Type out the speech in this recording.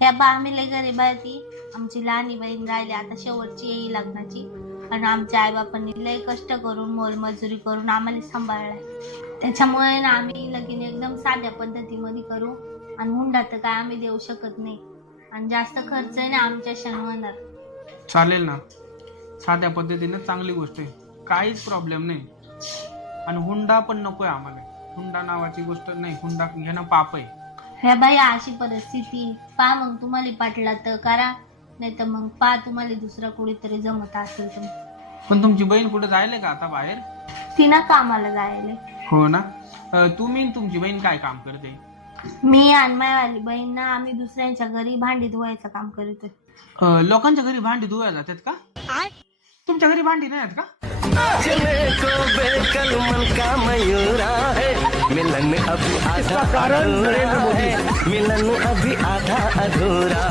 ह्या बा आम्ही लय गरीब आहे, ती आमची लहानी बहीण राहिली आता शेवटची येई लग्नाची. आणि आमच्या आईबापांनी लय कष्ट करून मोलमजुरी करून आम्हाला सांभाळलाय. त्याच्यामुळे ना आम्ही लगीन एकदम साध्या पद्धतीमध्ये करू. आणि हुंडा तर काय आम्ही देऊ शकत नाही आणि जास्त खर्च आहे ना आमच्या क्षण होणार. चालेल ना, साध्या पद्धतीने चांगली गोष्ट आहे, काहीच प्रॉब्लेम नाही. आणि हुंडा पण नकोय आम्हाला. हुंडा नावाची गोष्ट नाही, हुंडा घेणं पाप आहे. ह्या बाई अशी परिस्थिती पा, मग तुम्हाला पाटला तर करा, नाही तर मग पा तुम्हाला दुसरा कुठेतरी जमत असेल तर. पण तुमची बहीण कुठे जायले का आता बाहेर? ती ना कामाला जायले. हो ना. तुम्ही आणि तुमची बहीण काय काम करते? मी आणि माझी बहीण ना आम्ही दुसऱ्यांच्या घरी भांडी धुवायचं काम करतोय. लोकांच्या घरी भांडी धुवायला जातात का? तुमच्या घरी भांडी नाही आहेत का? मिलन अभी आधा अधूरा है, मिलन अभी आधा अधूरा